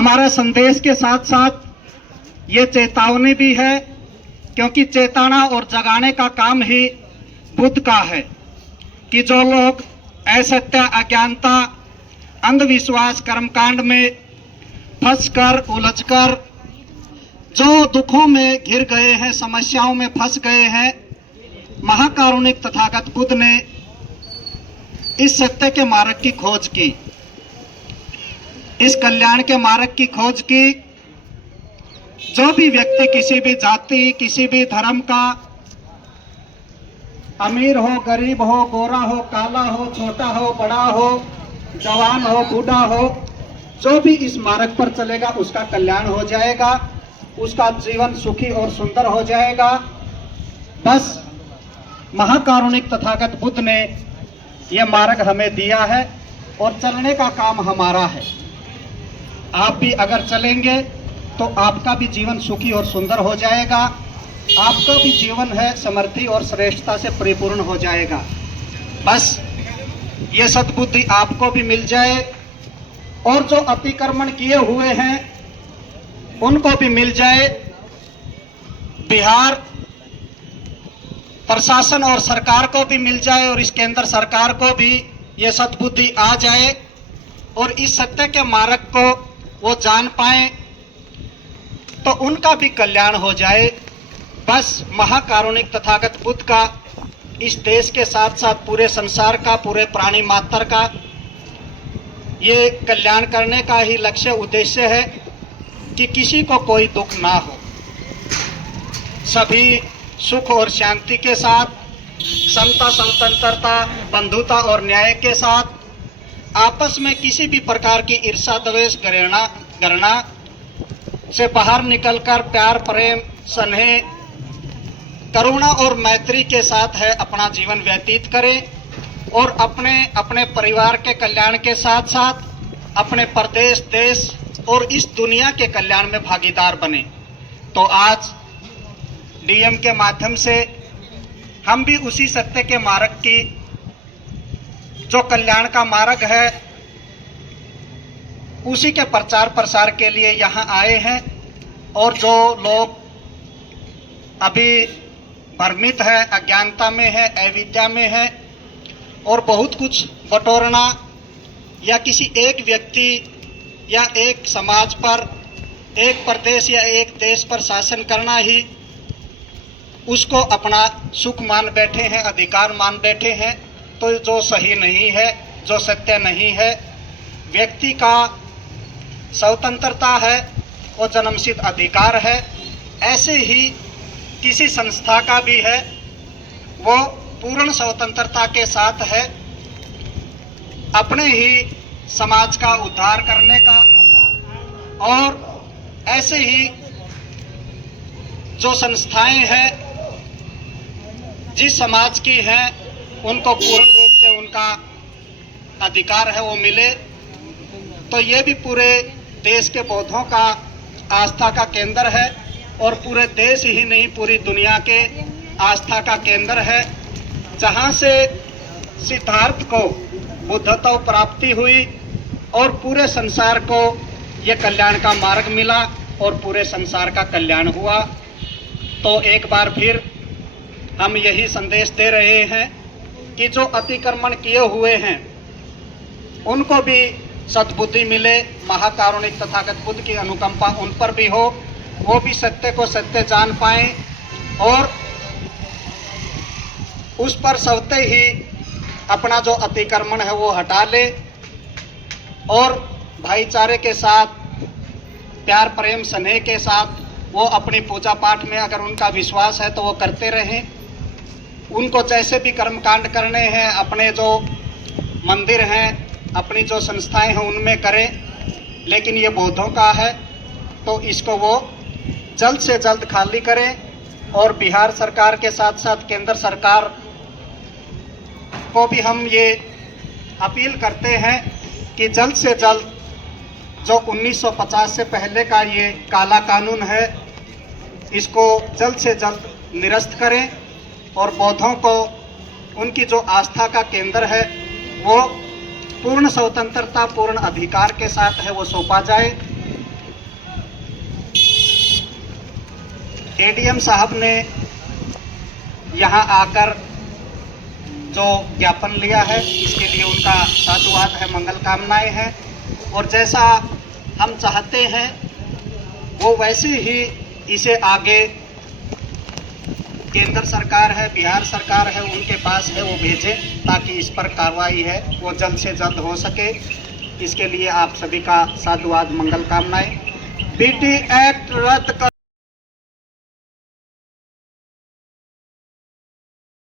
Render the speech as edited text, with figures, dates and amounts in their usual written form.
हमारा संदेश के साथ साथ ये चेतावनी भी है, क्योंकि चेताना और जगाने का काम ही बुद्ध का है कि जो लोग असत्य, अज्ञानता, अंधविश्वास, कर्मकांड में फंसकर, उलझकर जो दुखों में घिर गए हैं, समस्याओं में फंस गए हैं, महाकारुणिक तथागत बुद्ध ने इस सत्य के मार्ग की खोज की, इस कल्याण के मार्ग की खोज की। जो भी व्यक्ति किसी भी जाति, किसी भी धर्म का, अमीर हो, गरीब हो, गोरा हो, काला हो, छोटा हो, बड़ा हो, जवान हो, बूढ़ा हो, जो भी इस मार्ग पर चलेगा उसका कल्याण हो जाएगा, उसका जीवन सुखी और सुंदर हो जाएगा। बस महाकारुणिक तथागत बुद्ध ने यह मार्ग हमें दिया है और चलने का काम हमारा है। आप भी अगर चलेंगे तो आपका भी जीवन सुखी और सुंदर हो जाएगा, आपका भी जीवन है समृद्धि और श्रेष्ठता से परिपूर्ण हो जाएगा। बस ये सद्बुद्धि आपको भी मिल जाए और जो अतिक्रमण किए हुए हैं उनको भी मिल जाए। बिहार प्रशासन और सरकार को भी मिल जाए और इस केंद्र सरकार को भी ये सद्बुद्धि आ जाए और इस सत्य के मार्ग को वो जान पाए तो उनका भी कल्याण हो जाए। बस महाकारुणिक तथागत बुद्ध का इस देश के साथ साथ पूरे संसार का, पूरे प्राणी मात्र का ये कल्याण करने का ही लक्ष्य, उद्देश्य है कि किसी को कोई दुख ना हो, सभी सुख और शांति के साथ, समता, स्वतंत्रता, बंधुता और न्याय के साथ आपस में किसी भी प्रकार की ईर्ष्या, द्वेष, घृणा से बाहर निकलकर प्यार, प्रेम, स्नेह, करुणा और मैत्री के साथ है अपना जीवन व्यतीत करें और अपने परिवार के कल्याण के साथ साथ अपने प्रदेश, देश और इस दुनिया के कल्याण में भागीदार बने। तो आज डीएम के माध्यम से हम भी उसी सत्य के मार्ग की, जो कल्याण का मार्ग है, उसी के प्रचार प्रसार के लिए यहाँ आए हैं। और जो लोग अभी भ्रमित है, अज्ञानता में है, अविद्या में है और बहुत कुछ बटोरना या किसी एक व्यक्ति या एक समाज पर, एक प्रदेश या एक देश पर शासन करना ही उसको अपना सुख मान बैठे हैं, अधिकार मान बैठे हैं, तो जो सही नहीं है, जो सत्य नहीं है। व्यक्ति का स्वतंत्रता है, वो जन्मसिद्ध अधिकार है। ऐसे ही किसी संस्था का भी है, वो पूर्ण स्वतंत्रता के साथ है अपने ही समाज का उद्धार करने का। और ऐसे ही जो संस्थाएं हैं, जिस समाज की हैं, उनको पूर्ण रूप से उनका अधिकार है वो मिले। तो ये भी पूरे देश के बौद्धों का आस्था का केंद्र है और पूरे देश ही नहीं, पूरी दुनिया के आस्था का केंद्र है, जहाँ से सिद्धार्थ को बुद्धत्व प्राप्ति हुई और पूरे संसार को ये कल्याण का मार्ग मिला और पूरे संसार का कल्याण हुआ। तो एक बार फिर हम यही संदेश दे रहे हैं कि जो अतिक्रमण किए हुए हैं उनको भी सद्बुद्धि मिले, महाकारुणिक तथागत बुद्ध की अनुकंपा उन पर भी हो, वो भी सत्य को सत्य जान पाएं और उस पर स्वतः ही अपना जो अतिक्रमण है वो हटा ले और भाईचारे के साथ, प्यार, प्रेम, स्नेह के साथ वो अपनी पूजा पाठ में अगर उनका विश्वास है तो वो करते रहें। उनको जैसे भी कर्मकांड करने हैं, अपने जो मंदिर हैं, अपनी जो संस्थाएं हैं उनमें करें, लेकिन ये बौद्धों का है तो इसको वो जल्द से जल्द खाली करें। और बिहार सरकार के साथ साथ केंद्र सरकार को भी हम ये अपील करते हैं कि जल्द से जल्द जो 1950 से पहले का ये काला कानून है, इसको जल्द से जल्द निरस्त करें और बौद्धों को उनकी जो आस्था का केंद्र है वो पूर्ण स्वतंत्रता, पूर्ण अधिकार के साथ है वो सौंपा जाए। एडीएम साहब ने यहाँ आकर जो ज्ञापन लिया है इसके लिए उनका साधुवाद है, मंगल कामनाएं हैं। और जैसा हम चाहते हैं वो वैसे ही इसे आगे केंद्र सरकार है, बिहार सरकार है, उनके पास है, वो भेजें ताकि इस पर कार्रवाई है वो जल्द से जल्द हो सके। इसके लिए आप सभी का साधुवाद, मंगल कामनाएं। बीटी एक्ट रद्द करो।